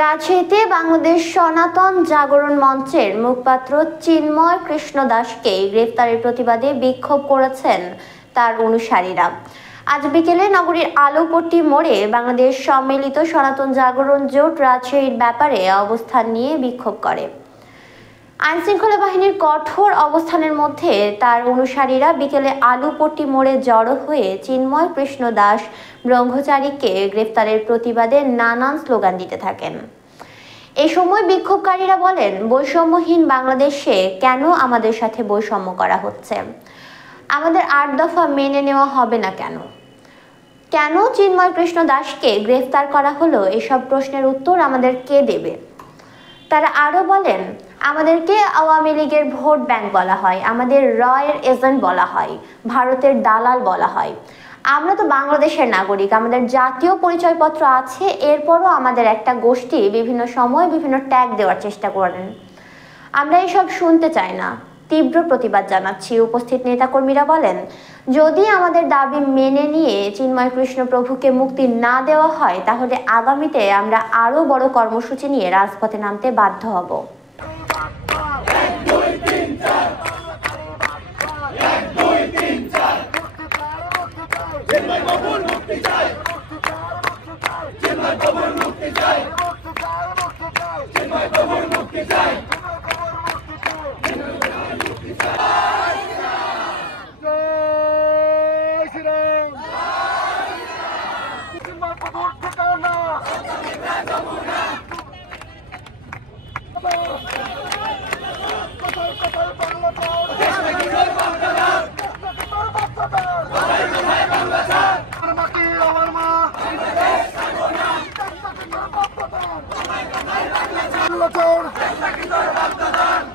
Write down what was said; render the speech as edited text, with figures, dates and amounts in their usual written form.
রাজশাহীতে বাংলাদেশ সনাতন জাগরণ মঞ্চের মুখপাত্র চিন্ময় কৃষ্ণ দাসকে গ্রেফতারের প্রতিবাদে বিক্ষোভ করেছেন তার অনুসারীরা। আজ বিকেলে নগরীর আলুপট্টি মোড়ে বাংলাদেশ সম্মিলিত সনাতন জাগরণ জোট রাজশাহীর ব্যাপারে অবস্থান নিয়ে বিক্ষোভ করে। আইনশৃঙ্খলা বাহিনীর কঠোর অবস্থানের মধ্যে তার অনুসারীরা বিকেলে আলুপট্টি মোড়ে জড়ো হয়ে চিন্ময় কৃষ্ণ দাস ব্রহ্মচারীকে গ্রেফতারের প্রতিবাদে নানান স্লোগান দিতে থাকেন। এ সময় বিক্ষোভকারীরা বলেন, বৈষম্যহীন বাংলাদেশে কেন আমাদের সাথে বৈষম্য করা হচ্ছে? আমাদের ৮ দফা মেনে নেওয়া হবে না কেন? কেন চিন্ময় কৃষ্ণ দাসকে গ্রেফতার করা হলো? এসব প্রশ্নের উত্তর আমাদের কে দেবে? তারা আরও বলেন, আমাদেরকে আওয়ামী লীগের ভোট ব্যাংক বলা হয়, আমাদের রয়ের এজেন্ট বলা হয়, ভারতের দালাল বলা হয়। আমরা তো বাংলাদেশের নাগরিক, আমাদের জাতীয় পরিচয়পত্র আছে, এরপরও আমাদের একটা গোষ্ঠী বিভিন্ন সময় বিভিন্ন ট্যাগ দেওয়ার চেষ্টা করেন। আমরা এসব শুনতে চাই না, তীব্র প্রতিবাদ জানাচ্ছি। উপস্থিত নেতাকর্মীরা বলেন, যদি আমাদের দাবি মেনে নিয়ে চিন্ময় কৃষ্ণ প্রভুকে মুক্তি না দেওয়া হয়, তাহলে আগামীতে আমরা আরও বড় কর্মসূচি নিয়ে রাজপথে নামতে বাধ্য হব। Lord.